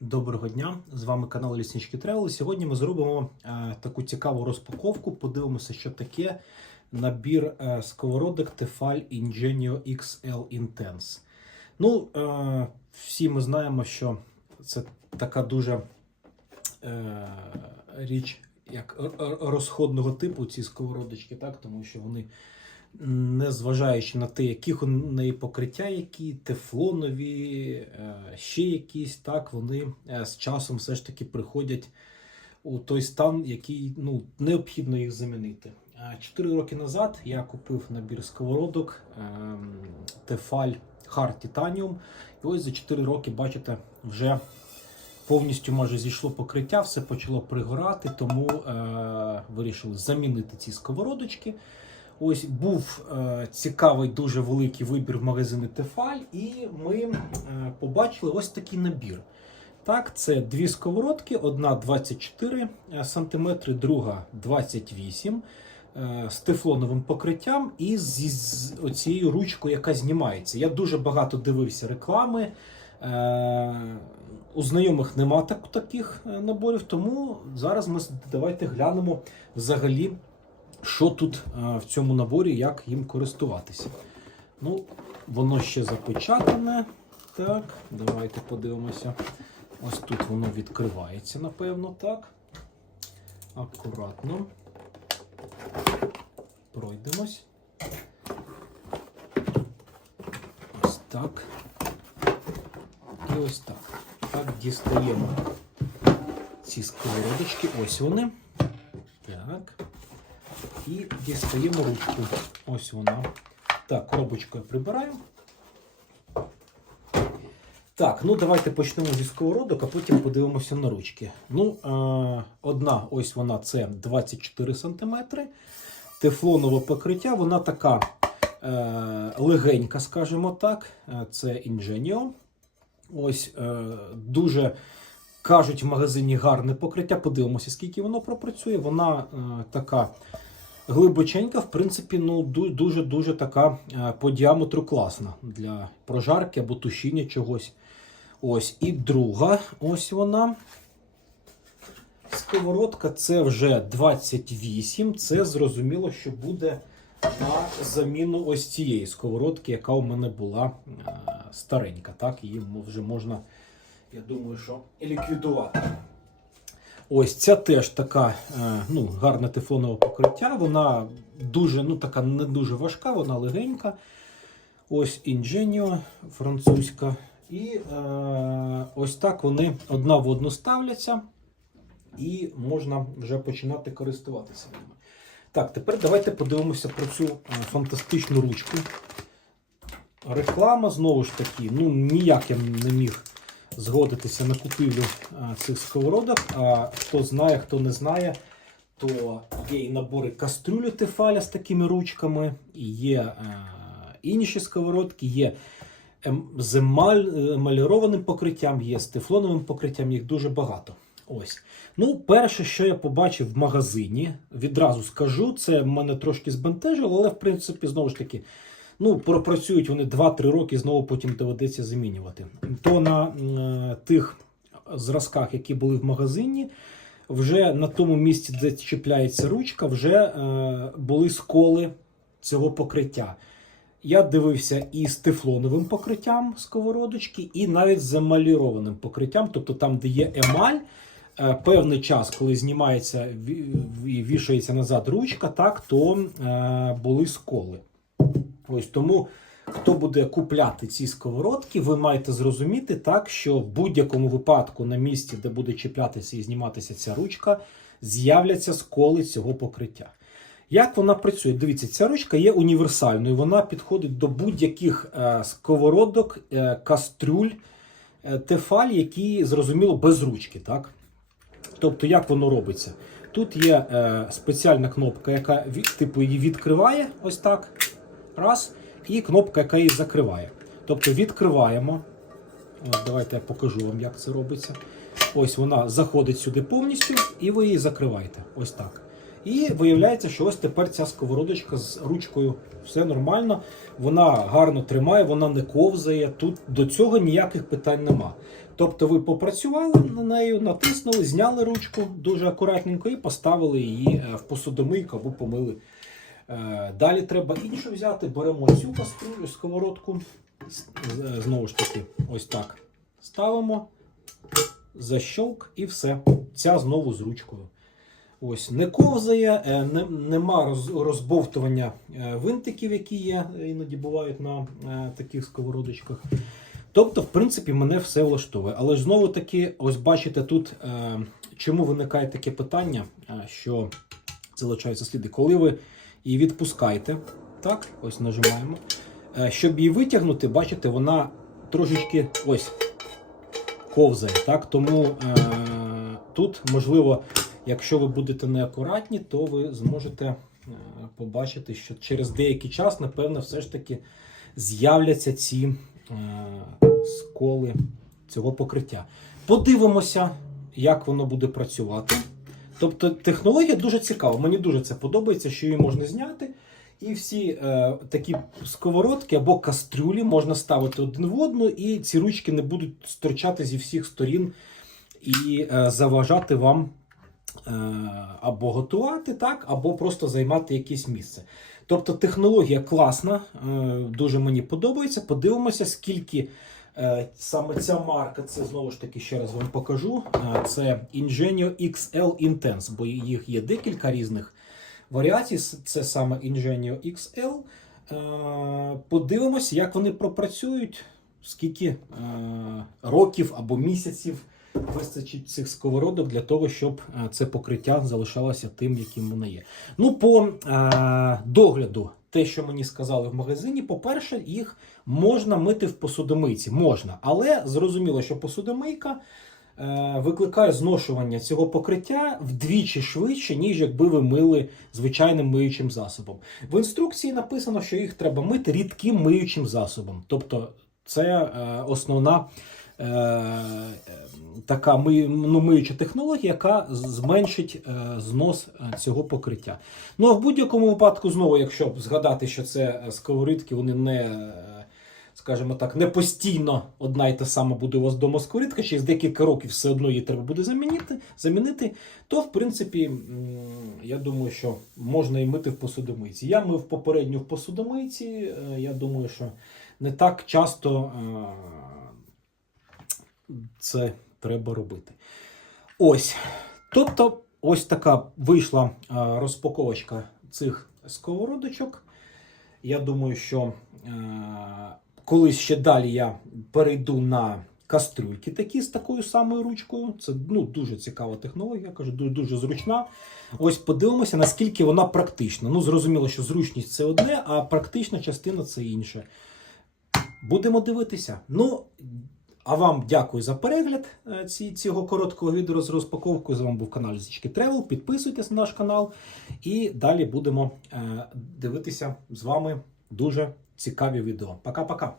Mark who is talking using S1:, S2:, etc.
S1: Доброго дня! З вами канал Ліснички Тревел. Сьогодні ми зробимо е, таку цікаву розпаковку. Подивимося, що таке набір е, сковородок Tefal Ingenio XL Intense. Ну, е, всі ми знаємо, що це така дуже е, річ, як розходного типу, ці сковородочки, так? тому що вони не зважаючи на те, яких у неї покриття, які тефлонові, е, ще якісь, так вони е, з часом все ж таки приходять у той стан, який ну, необхідно їх замінити. Е, Чотири роки назад я купив набір сковородок Tefal Hard Titanium. І ось за 4 роки, бачите, вже повністю майже зійшло покриття, все почало пригорати, тому е, вирішили замінити ці сковородочки. Ось був е, цікавий, дуже великий вибір в магазині Тефаль, і ми е, побачили ось такий набір. Так, це дві сковородки: одна 24 см, друга 28 е, з тефлоновим покриттям і зі з оцією ручкою, яка знімається. Я дуже багато дивився реклами. Е, у знайомих нема так, таких е, наборів, тому зараз ми давайте глянемо взагалі що тут е, в цьому наборі, як їм користуватися. Ну, воно ще запечатане. Так, давайте подивимося. Ось тут воно відкривається, напевно, так. Акуратно. Пройдемось. Ось так. І ось так. Так, дістаємо ці сковородочки. Ось вони. Так. І дістаємо ручку. Ось вона. Так, коробочку я прибираю. Так, ну давайте почнемо зі сковородок, а потім подивимося на ручки. Ну, е, одна, ось вона, це 24 см. Тефлонове покриття, вона така е, легенька, скажімо так. Е, Це Ingenio. Ось дуже кажуть в магазині гарне покриття. Подивимося, скільки воно пропрацює. Вона така глибоченька, в принципі, ну дуже-дуже така е, по діаметру класна для прожарки або тушіння чогось. Ось. І друга, ось вона. Сковородка це вже 28. Це зрозуміло, що буде на заміну ось цієї сковородки, яка у мене була е, старенька. Так, її вже можна, я думаю, що ліквідувати. Ось ця теж така е, ну, гарне тефлонове покриття. Вона дуже, ну, така не дуже важка, вона легенька. Ось Ingenio французька. І е, ось так вони одна в одну ставляться, і можна вже починати користуватися ними. Так, тепер давайте подивимося про цю е, фантастичну ручку. Реклама знову ж таки, ну ніяк я не міг згодитися на купівлю цих сковородок. А хто знає, хто не знає, то є і набори кастрюлі Тефаля з такими ручками, і є інші сковородки, є ем- з емаль- емалірованим покриттям, є з тефлоновим покриттям, їх дуже багато. Ось. Ну, перше, що я побачив в магазині, відразу скажу, це мене трошки збентежило, але в принципі, знову ж таки, ну, пропрацюють вони 2-3 роки, знову потім доведеться замінювати. То на е, тих зразках, які були в магазині, вже на тому місці, де чіпляється ручка, вже е, були сколи цього покриття. Я дивився і з тефлоновим покриттям сковородочки, і навіть з емалірованим покриттям, тобто там, де є емаль, е, певний час, коли знімається і вішається назад ручка, так, то е, були сколи. Ось тому, хто буде купляти ці сковородки, ви маєте зрозуміти так, що в будь-якому випадку на місці, де буде чіплятися і зніматися ця ручка, з'являться сколи цього покриття. Як вона працює? Дивіться, ця ручка є універсальною. Вона підходить до будь-яких е, сковородок, е, кастрюль, е, тефаль, які зрозуміло без ручки. Так? Тобто, як воно робиться? Тут є е, спеціальна кнопка, яка типу її відкриває, ось так. Раз, і кнопка, яка її закриває. Тобто відкриваємо. Ось, давайте я покажу вам, як це робиться. Ось вона заходить сюди повністю, і ви її закриваєте. Ось так. І виявляється, що ось тепер ця сковородочка з ручкою все нормально. Вона гарно тримає, вона не ковзає. Тут до цього ніяких питань нема. Тобто ви попрацювали на нею, натиснули, зняли ручку дуже акуратненько і поставили її е, в посудомийку або помили. Е, Далі треба іншу взяти. Беремо цю каструлю, сковородку. Знову ж таки, ось так. Ставимо, защолк і все. Ця знову з ручкою. Ось не ковзає, е, не, нема роз, розбовтування е, винтиків, які є, іноді бувають на таких сковородочках. Тобто, в принципі, мене все влаштовує. Але ж знову таки, ось бачите тут, чому виникає таке питання, що залишаються сліди. Коли ви її відпускаєте, так, ось нажимаємо. Е, щоб її витягнути, бачите, вона трошечки ось ковзає. Так? Тому е, тут, можливо, якщо ви будете неакуратні, то ви зможете е, побачити, що через деякий час, напевно, все ж таки з'являться ці е, сколи цього покриття. Подивимося, як воно буде працювати. Тобто технологія дуже цікава. Мені дуже це подобається, що її можна зняти. І всі е, такі сковородки або кастрюлі можна ставити один в одну, і ці ручки не будуть стирчати зі всіх сторін і е, заважати вам е, або готувати, так, або просто займати якесь місце. Тобто технологія класна, е, дуже мені подобається. Подивимося, скільки саме ця марка, це знову ж таки ще раз вам покажу. Е, це Ingenio XL Intense, бо їх є декілька різних варіацій. Це саме Ingenio XL. Е, Подивимося, як вони пропрацюють, скільки е, років або місяців вистачить цих сковородок для того, щоб е, це покриття залишалося тим, яким воно є. Ну, по е, догляду, те, що мені сказали в магазині, по-перше, їх можна мити в посудомийці. Можна, але зрозуміло, що посудомийка е, викликає зношування цього покриття вдвічі швидше, ніж якби ви мили звичайним миючим засобом. В інструкції написано, що їх треба мити рідким миючим засобом. Тобто, це е, основна. Е, е, Така ну, миюча технологія, яка зменшить е, знос цього покриття. Ну а в будь-якому випадку, знову, якщо згадати, що це сковорідки, вони не, скажімо так, не постійно одна і та сама буде у вас вдома сковорідка, через декілька років все одно її треба буде замінити, замінити, то в принципі, я думаю, що можна і мити в посудомийці. Я мив попередню в посудомийці, я думаю, що не так часто це треба робити. Ось. Тобто, ось така вийшла е, розпаковочка цих сковородочок. Я думаю, що е, колись ще далі я перейду на кастрюльки такі з такою самою ручкою. Це ну, дуже цікава технологія, кажу, дуже, дуже зручна. Ось подивимося, наскільки вона практична. Ну, зрозуміло, що зручність це одне, а практична частина це інше. Будемо дивитися. Ну, а вам дякую за перегляд е, цього короткого відео з розпаковкою. З вами був канал Зічки Тревел. Підписуйтесь на наш канал і далі будемо е, дивитися з вами дуже цікаві відео. Пока-пока.